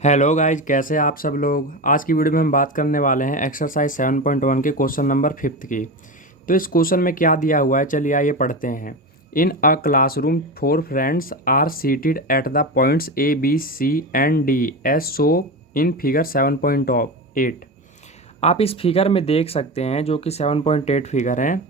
Hello guys, कैसे हैं आप सब लोग। आज की वीडियो में हम बात करने वाले हैं एक्सरसाइज 7.1 के क्वेश्चन नंबर 5 की। तो इस क्वेश्चन में क्या दिया हुआ है, चलिए आइए पढ़ते हैं। In a classroom 4 friends are seated at the points A B C and D as show in figure 7.8। आप इस फिगर में देख सकते हैं जो कि 7.8 फिगर है।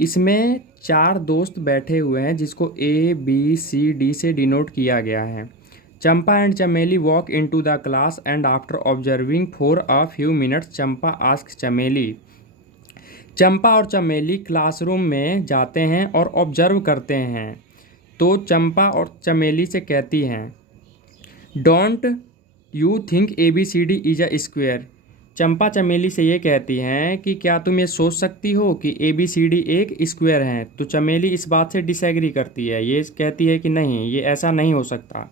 इसमें 4 दोस्त बैठे हुए हैं जिसको ए बी सी डी से डिनोट किया गया है। चंपा एंड चमेली walk into the class and after observing for a few minutes Champa ask चमेली। चंपा और चमेली क्लासरूम में जाते हैं और ऑब्जर्व करते हैं। तो चंपा और चमेली से कहती हैं, don't you think A B C D is a square. Champa Chameli से ये कहती हैं कि क्या तुम ये सोच सकती हो कि ए बी सी डी एक स्क्वायर हैं। तो चमेली इस बात से डिसएग्री करती है, ये कहती है कि नहीं, ये ऐसा नहीं हो सकता।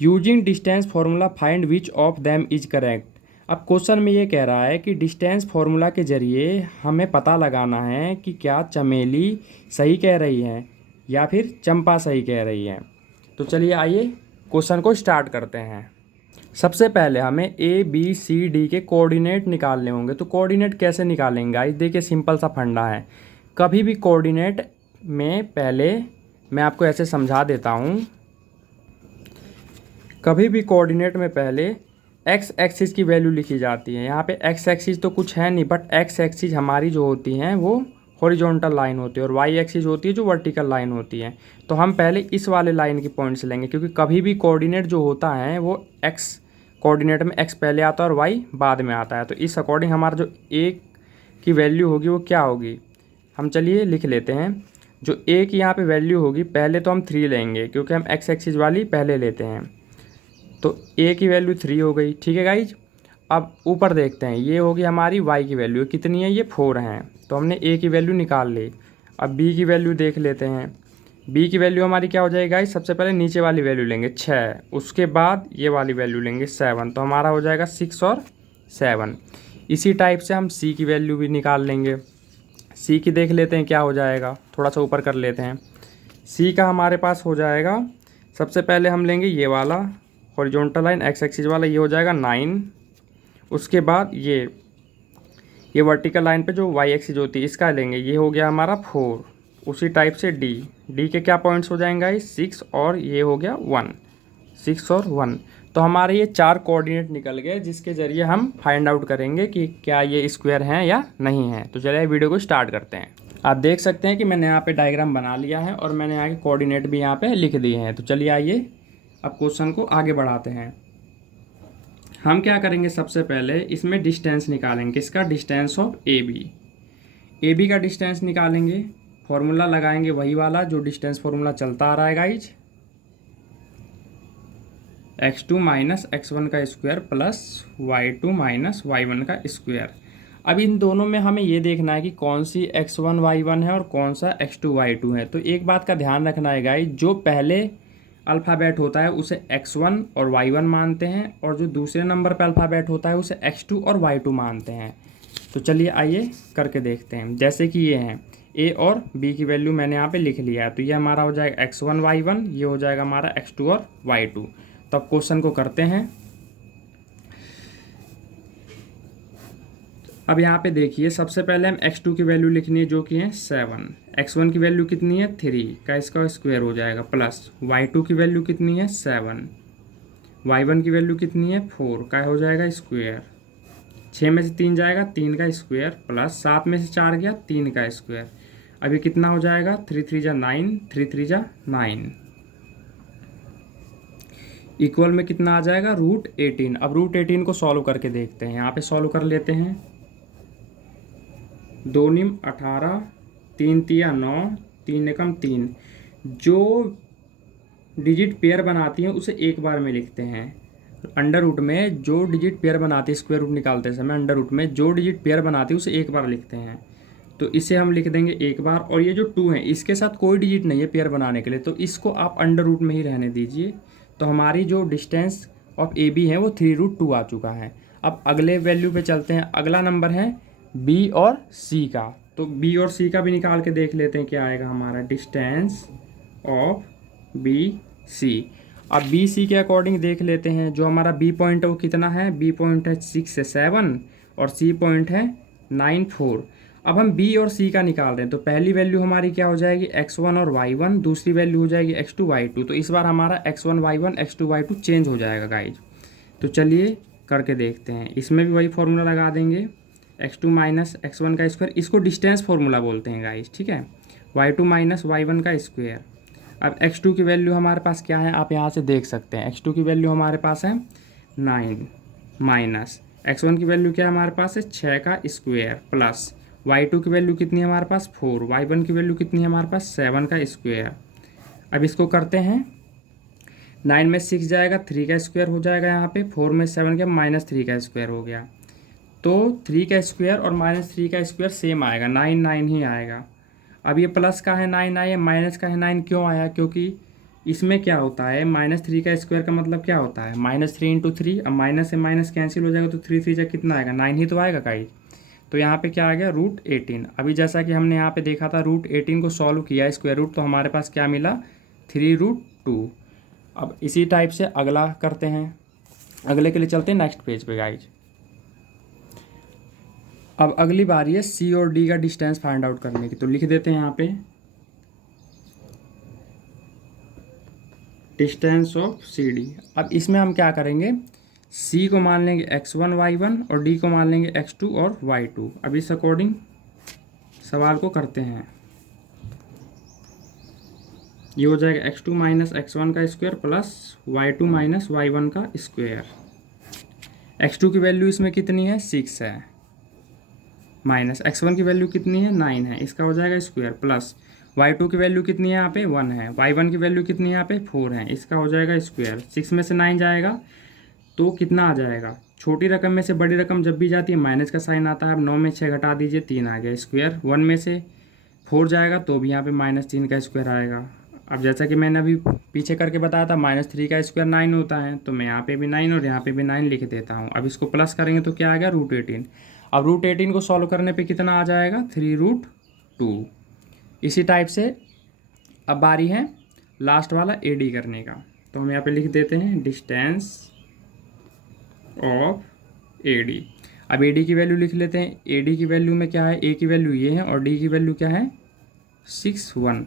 Using distance formula find which of them is correct. अब क्वेश्चन में ये कह रहा है कि डिस्टेंस फार्मूला के जरिए हमें पता लगाना है कि क्या चमेली सही कह रही है या फिर चंपा सही कह रही है। तो चलिए आइए क्वेश्चन को स्टार्ट करते हैं। सबसे पहले हमें ए बी सी डी के कोऑर्डिनेट निकालने होंगे। तो कोऑर्डिनेट कैसे निकालेंगे गाइस, देखिए सिंपल सा फंडा है। कभी भी कोऑर्डिनेट में पहले मैं आपको ऐसे समझा देता हूँ। कभी भी कोऑर्डिनेट में पहले एक्स एक्सिस की वैल्यू लिखी जाती है। यहाँ पे एक्स एक्सिस तो कुछ है नहीं, बट एक्स एक्सिस हमारी जो होती हैं वो हॉरिजॉन्टल लाइन होती है और वाई एक्सिस होती है जो वर्टिकल लाइन होती है। तो हम पहले इस वाले लाइन की पॉइंट्स लेंगे, क्योंकि कभी भी कोऑर्डिनेट जो होता है वो एक्स कोऑर्डिनेट में एक्स पहले आता है और वाई बाद में आता है। तो इस अकॉर्डिंग हमारा जो ए की वैल्यू होगी वो क्या होगी, हम चलिए लिख लेते हैं। जो ए की यहाँ पे वैल्यू होगी, पहले तो हम 3 लेंगे क्योंकि हम एक्स एक्सिस वाली पहले लेते हैं। तो ए की वैल्यू 3 हो गई, ठीक है गाइज। अब ऊपर देखते हैं, ये होगी हमारी वाई की वैल्यू, कितनी है, ये 4 हैं। तो हमने ए की वैल्यू निकाल ली। अब बी की वैल्यू देख लेते हैं। बी की वैल्यू हमारी क्या हो जाएगी गाइज, सबसे पहले नीचे वाली वैल्यू लेंगे 6, उसके बाद ये वाली वैल्यू लेंगे 7। तो हमारा हो जाएगा 6 और 7। इसी टाइप से हम सी की वैल्यू भी निकाल लेंगे। सी की देख लेते हैं क्या हो जाएगा, थोड़ा सा ऊपर कर लेते हैं। सी का हमारे पास हो जाएगा, सबसे पहले हम लेंगे ये वाला हॉरिजॉन्टल लाइन एक्स एक्सिस वाला, ये हो जाएगा 9। उसके बाद ये वर्टिकल लाइन पे जो वाई एक्सिस होती है इसका लेंगे, ये हो गया हमारा 4। उसी टाइप से डी के क्या पॉइंट्स हो जाएंगे, 6 और ये हो गया 1, 6 और 1। तो हमारे ये 4 कोऑर्डिनेट निकल गए जिसके ज़रिए हम फाइंड आउट करेंगे कि क्या ये स्क्वायर हैं या नहीं है। तो चलिए वीडियो को स्टार्ट करते हैं। आप देख सकते हैं कि मैंने यहाँ पे डायग्राम बना लिया है और मैंने यहाँ के कोऑर्डिनेट भी यहाँ पे लिख दिए हैं। तो चलिए आइए अब क्वेश्चन को आगे बढ़ाते हैं। हम क्या करेंगे, सबसे पहले इसमें डिस्टेंस निकालेंगे। किसका, डिस्टेंस ऑफ ए बी का डिस्टेंस निकालेंगे। फॉर्मूला लगाएंगे वही वाला जो डिस्टेंस फॉर्मूला चलता आ रहा है गाइज, x2 माइनस x1 का square plus y2 minus y1 का स्क्वायर। अब इन दोनों में हमें ये देखना है कि कौन सी x1 y1 है और कौन सा x2 y2 है। तो एक बात का ध्यान रखना है गाइज, जो पहले अल्फ़ाबेट होता है उसे x1 और y1 मानते हैं और जो दूसरे नंबर पर अल्फ़ाबेट होता है उसे x2 और y2 मानते हैं। तो चलिए आइए करके देखते हैं। जैसे कि ये हैं a और b की वैल्यू मैंने यहाँ पे लिख लिया है। तो ये हमारा हो जाएगा x1 y1, ये हो जाएगा हमारा x2 और y2। तो अब क्वेश्चन को करते हैं। अब यहाँ पे देखिए, सबसे पहले हम x2 की वैल्यू लिखनी है जो कि है 7, x1 की वैल्यू कितनी है 3 का इसका स्क्वायर हो जाएगा, प्लस y2 की वैल्यू कितनी है 7, y1 की वैल्यू कितनी है 4 का हो जाएगा स्क्वायर, 6 में से 3 जाएगा 3 का स्क्वायर, प्लस 7 में से 4 गया 3 का स्क्वायर। अभी कितना हो जाएगा, 3 3 जा 9, 3 3 जा 9, इक्वल में कितना आ जाएगा, √18। अब √18 को सॉल्व करके देखते हैं। यहाँ पे सॉल्व कर लेते हैं। 2 निम 18, 3 तिया 9, 3 एकम 3। जो डिजिट पेयर बनाती हैं उसे एक बार में लिखते हैं। अंडर रूट में जो डिजिट पेयर बनाती है, स्क्वायर रूट निकालते समय अंडर रूट में जो डिजिट पेयर बनाती है उसे एक बार लिखते हैं। तो इसे हम लिख देंगे एक बार, और ये जो 2 है इसके साथ कोई डिजिट नहीं है पेयर बनाने के लिए, तो इसको आप अंडर रूट में ही रहने दीजिए। तो हमारी जो डिस्टेंस ऑफ ए बी है वो 3√2 आ चुका है। अब अगले वैल्यू पे चलते हैं। अगला नंबर है बी और सी का। तो बी और सी का भी निकाल के देख लेते हैं क्या आएगा हमारा, डिस्टेंस ऑफ बी सी। अब बी सी के अकॉर्डिंग देख लेते हैं। जो हमारा बी पॉइंट है वो कितना है, बी पॉइंट है 6 से 7 और सी पॉइंट है 9 4। अब हम बी और सी का निकाल रहे हैं, तो पहली वैल्यू हमारी क्या हो जाएगी x1 और y1, दूसरी वैल्यू हो जाएगी x2 y2। तो इस बार हमारा x1 y1 x2 y2 change हो जाएगा गाइज। तो चलिए करके देखते हैं। इसमें भी वही फॉर्मूला लगा देंगे, x2 माइनस x1 का स्क्वायर, इसको डिस्टेंस फार्मूला बोलते हैं गाइज, ठीक है, y2 माइनस y1 का स्क्वायर। अब x2 की वैल्यू हमारे पास क्या है, आप यहाँ से देख सकते हैं। x2 की वैल्यू हमारे पास है 9 माइनस x1 की वैल्यू क्या है हमारे पास है 6 का स्क्वायर, प्लस y2 की वैल्यू कितनी है हमारे पास 4, y1 की वैल्यू कितनी है हमारे पास 7 का स्क्वायर। अब इसको करते हैं, 9 में 6 जाएगा, 3 का स्क्वायर हो जाएगा यहाँ पे, 4 में 7 के -3 का स्क्वायर हो गया। तो 3 का स्क्वायर और -3 का स्क्वायर सेम आएगा, 9 9 ही आएगा। अब ये प्लस का है 9 आया, माइनस का है 9 क्यों आया, क्योंकि इसमें क्या होता है -3 का स्क्वायर का मतलब क्या होता है -3 इंटू 3। अब माइनस से माइनस कैंसिल हो जाएगा तो 3 3 जा कितना आएगा 9 ही तो आएगा गाइस। तो यहाँ पे क्या आ गया √18। अभी जैसा कि हमने यहाँ पे देखा था √18 को सॉल्व किया स्क्वायर रूट, तो हमारे पास क्या मिला 3√2। अब इसी टाइप से अगला करते हैं, अगले के लिए चलते हैं नेक्स्ट पेज पे गाइज। अब अगली बारी है सी और डी का डिस्टेंस फाइंड आउट करने की। तो लिख देते हैं यहाँ पे डिस्टेंस ऑफ सी डी। अब इसमें हम क्या करेंगे, सी को मान लेंगे x1 y1 और डी को मान लेंगे x2 और y2। अब इस अकॉर्डिंग सवाल को करते हैं। ये हो जाएगा x2 माइनस x1 का square plus y2 minus y1 का स्क्वायर। x2 की वैल्यू इसमें कितनी है 6 है, माइनस x1 की वैल्यू कितनी है 9 है, इसका हो जाएगा स्क्वायर, प्लस y2 की वैल्यू कितनी है यहाँ पे 1 है, y1 की वैल्यू कितनी है यहाँ पे 4 है, इसका हो जाएगा स्क्वायर। 6 में से 9 जाएगा तो कितना आ जाएगा, छोटी रकम में से बड़ी रकम जब भी जाती है माइनस का साइन आता है। अब 9 में 6 घटा दीजिए 3 आ गया स्क्वायर। 1 में से 4 जाएगा तो भी यहाँ पे -3 का स्क्वायर आएगा। अब जैसा कि मैंने अभी पीछे करके बताया था -3 का स्क्वायर 9 होता है, तो मैं यहाँ पे भी 9 और यहाँ पे भी 9 लिख देता हूँ। अब इसको प्लस करेंगे तो क्या आ गया √18। अब √18 को सॉल्व करने पे कितना आ जाएगा 3√2। इसी टाइप से अब बारी है लास्ट वाला AD करने का। तो हम यहाँ पे लिख देते हैं डिस्टेंस ऑफ AD। अब AD की वैल्यू लिख लेते हैं। AD की वैल्यू में क्या है, A की वैल्यू ये है और D की वैल्यू क्या है 6 1।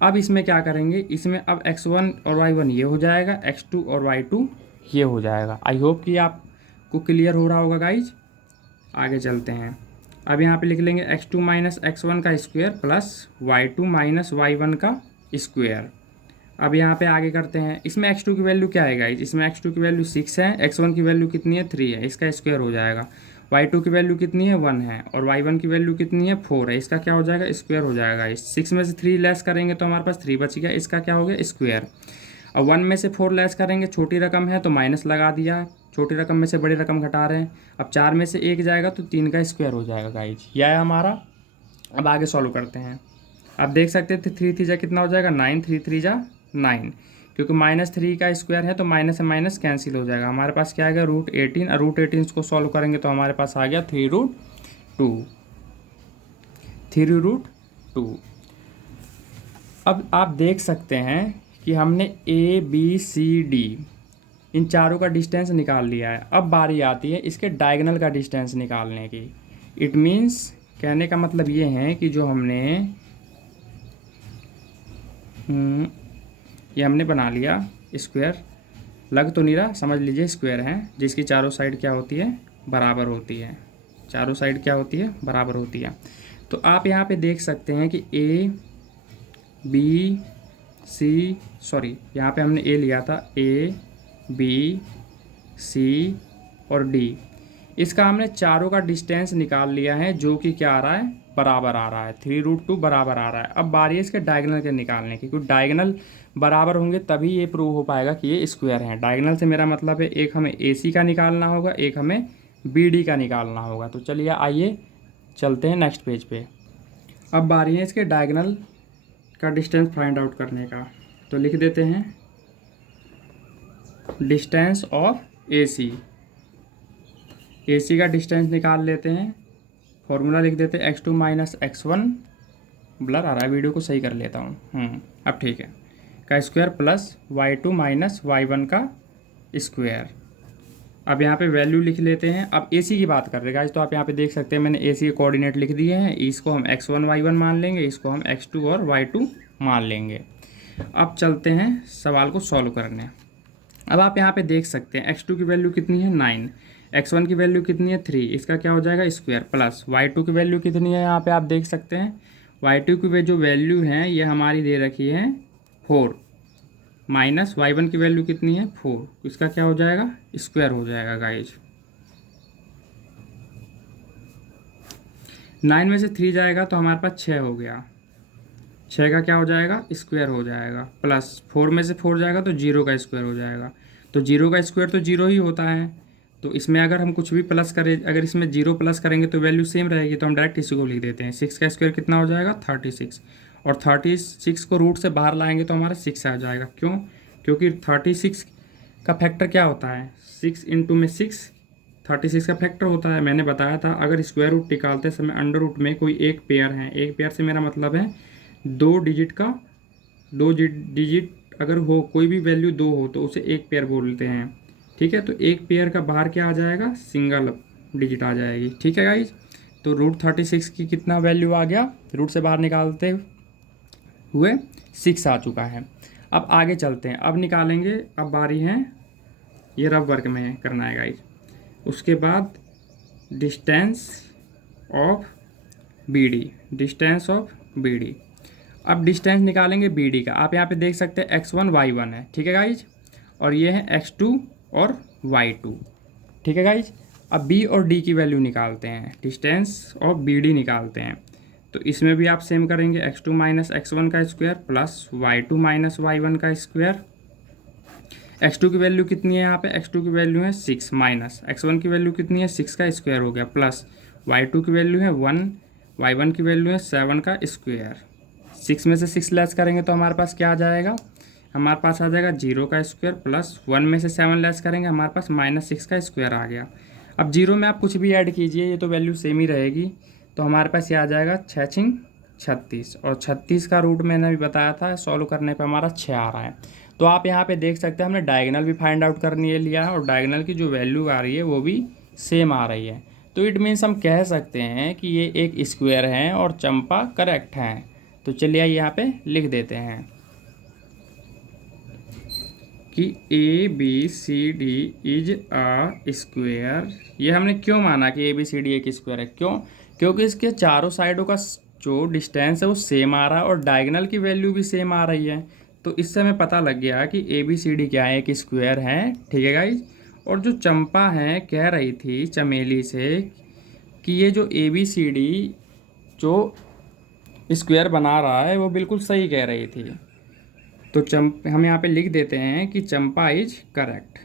अब इसमें क्या करेंगे, इसमें अब x1 और y1 ये हो जाएगा, x2 और y2 ये हो जाएगा। आई होप कि आपको क्लियर हो रहा होगा गाइज। आगे चलते हैं। अब यहाँ पे लिख लेंगे x2 माइनस x1 का square plus y2 minus y1 का स्क्वायर। अब यहाँ पे आगे करते हैं। इसमें x2 की वैल्यू क्या है गाइज, इसमें x2 की वैल्यू 6 है, x1 की वैल्यू कितनी है 3 है, इसका स्क्वायर हो जाएगा। y2 की वैल्यू कितनी है 1 है और y1 की वैल्यू कितनी है 4 है, इसका क्या हो जाएगा स्क्वायर हो जाएगा। इस 6 में से 3 लेस करेंगे तो हमारे पास 3 बच गया, इसका क्या हो गया स्क्वायर। अब 1 में से 4 लेस करेंगे, छोटी रकम है तो माइनस लगा दिया, छोटी रकम में से बड़ी रकम घटा रहे हैं। अब 4 में से 1 जाएगा तो 3 का स्क्वायर हो जाएगा गाइज, यह है हमारा। अब आगे सॉल्व करते हैं। अब देख सकते थे 3 3 जा कितना हो जाएगा 9, 3 3 जा 9, क्योंकि -3 का स्क्वायर है तो माइनस से माइनस कैंसिल हो जाएगा। हमारे पास क्या आ गया √18 और √18 को सॉल्व करेंगे तो हमारे पास आ गया 3√2। अब आप देख सकते हैं कि हमने ABCD इन चारों का डिस्टेंस निकाल लिया है। अब बारी आती है इसके डायगोनल का डिस्टेंस निकालने की। इट मीन्स कहने का मतलब ये है कि जो हमने ये हमने बना लिया स्क्वायर, लग तो नहीं रहा, समझ लीजिए स्क्वायर है जिसकी चारों साइड क्या होती है बराबर होती है, चारों साइड क्या होती है बराबर होती है। तो आप यहाँ पे देख सकते हैं कि यहाँ पे हमने A लिया था, A B C और D, इसका हमने चारों का डिस्टेंस निकाल लिया है जो कि क्या आ रहा है बराबर आ रहा है, 3√2 बराबर आ रहा है। अब बारी है इसके डायगोनल के निकालने की, क्योंकि डायगोनल बराबर होंगे तभी ये प्रूव हो पाएगा कि ये स्क्वायर हैं। डायगोनल से मेरा मतलब है एक हमें AC का निकालना होगा, एक हमें BD का निकालना होगा। तो चलिए आइए चलते हैं नेक्स्ट पेज पे। अब बारी है इसके डायगोनल का डिस्टेंस फाइंड आउट करने का। तो लिख देते हैं डिस्टेंस ऑफ AC का डिस्टेंस निकाल लेते हैं। फॉर्मूला लिख देते हैं x2 माइनस x1, ब्लर आ रहा है वीडियो को सही कर लेता हूँ। अब ठीक है, का square plus y2 minus y1 का स्क्वायर। अब यहाँ पे वैल्यू लिख लेते हैं। अब AC की बात कर रहे हैं गाइस, तो आप यहाँ पे देख सकते हैं मैंने AC के कोऑर्डिनेट लिख दिए हैं। इसको हम x1 y1 मान लेंगे, इसको हम x2 और y2 मान लेंगे। अब चलते हैं सवाल को सॉल्व करने। अब आप यहाँ पे देख सकते हैं x2 की वैल्यू कितनी है 9, x1 की वैल्यू कितनी है 3, इसका क्या हो जाएगा स्क्वायर, प्लस y2 की वैल्यू कितनी है यहाँ पे आप देख सकते हैं y2 की जो वैल्यू है ये हमारी दे रखी है 4, माइनस y1 की वैल्यू कितनी है 4, इसका क्या हो जाएगा स्क्वायर हो जाएगा गाइज। 9 में से 3 जाएगा तो हमारे पास 6 हो गया, 6 का क्या हो जाएगा स्क्वायर हो जाएगा, प्लस 4 में से 4 जाएगा तो 0 का स्क्वायर हो जाएगा। तो 0 का स्क्वायर तो 0 ही होता है, तो इसमें अगर हम कुछ भी प्लस करें, अगर इसमें 0 प्लस करेंगे तो वैल्यू सेम रहेगी, तो हम डायरेक्ट इसी को लिख देते हैं। 6 का स्क्वायर कितना हो जाएगा 36, और 36 को रूट से बाहर लाएंगे तो हमारा 6 आ जाएगा। क्यों? क्योंकि 36 का फैक्टर क्या होता है 6 इंटू में 6 36 का फैक्टर होता है। मैंने बताया था अगर स्क्वायर रूट निकालते समय अंडर रूट में कोई एक पेयर है, एक पेयर से मेरा मतलब है 2 डिजिट अगर हो, कोई भी वैल्यू 2 हो तो उसे एक पेयर बोलते हैं, ठीक है। तो एक पेयर का बाहर क्या आ जाएगा सिंगल डिजिट आ जाएगी, ठीक है गाइज। तो रूट 36 की कितना वैल्यू आ गया, रूट से बाहर निकालते हुए 6 आ चुका है। अब आगे चलते हैं, अब निकालेंगे, अब बारी है ये रफ वर्क में करना है गाइज। उसके बाद डिस्टेंस ऑफ बी डी। अब डिस्टेंस निकालेंगे बी डी का। आप यहाँ पे देख सकते हैं x1 y1 है, ठीक है गाइज, और ये है x2 और y2, ठीक है गाइज। अब b और d की वैल्यू निकालते हैं, डिस्टेंस ऑफ बी डी निकालते हैं। तो इसमें भी आप सेम करेंगे, x2 माइनस x1 का square plus y2 minus y1 का स्क्वायर। x2 की वैल्यू कितनी है यहाँ पे, x2 की वैल्यू है 6, माइनस x1 की वैल्यू कितनी है 6 का स्क्वायर हो गया, प्लस y2 की वैल्यू है 1, y1 की वैल्यू है 7 का स्क्वायर। 6 में से 6 लेस करेंगे तो हमारे पास क्या आ जाएगा, हमारे पास आ जाएगा 0 का स्क्वायर, प्लस 1 में से 7 लेस करेंगे हमारे पास -6 का स्क्वायर आ गया। अब 0 में आप कुछ भी ऐड कीजिए, ये तो वैल्यू सेम ही रहेगी। तो हमारे पास ये आ जाएगा 6 36, और 36 का रूट मैंने भी बताया था सॉल्व करने पे हमारा 6 आ रहा है। तो आप यहाँ पे देख सकते हैं हमने डायगोनल भी फाइंड आउट करने लिया है, और डायगोनल की जो वैल्यू आ रही है वो भी सेम आ रही है। तो इट मीन्स हम कह सकते हैं कि ये एक स्क्वायर है और चंपा करेक्ट है। तो चलिए यहाँ पे लिख देते हैं कि ABCD इज अ स्क्वायर। ये हमने क्यों माना कि ABCD एक स्क्वायर है, क्यों? क्योंकि इसके चारों साइडों का जो डिस्टेंस है वो सेम आ रहा है और डायगोनल की वैल्यू भी सेम आ रही है। तो इससे हमें पता लग गया कि ABCD क्या है, एक स्क्वायर है, ठीक है गाइज। और जो चंपा है कह रही थी चमेली से कि ये जो ABCD जो स्क्वायर बना रहा है वो बिल्कुल सही कह रही थी। तो हम यहाँ पे लिख देते हैं कि चंपा इज करेक्ट।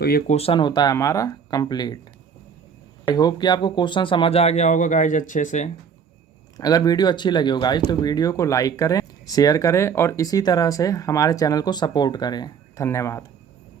तो ये क्वेश्चन होता है हमारा कंप्लीट। आई होप कि आपको क्वेश्चन समझ आ गया होगा गाइज अच्छे से। अगर वीडियो अच्छी लगी हो गाइज तो वीडियो को लाइक करें, शेयर करें और इसी तरह से हमारे चैनल को सपोर्ट करें। धन्यवाद।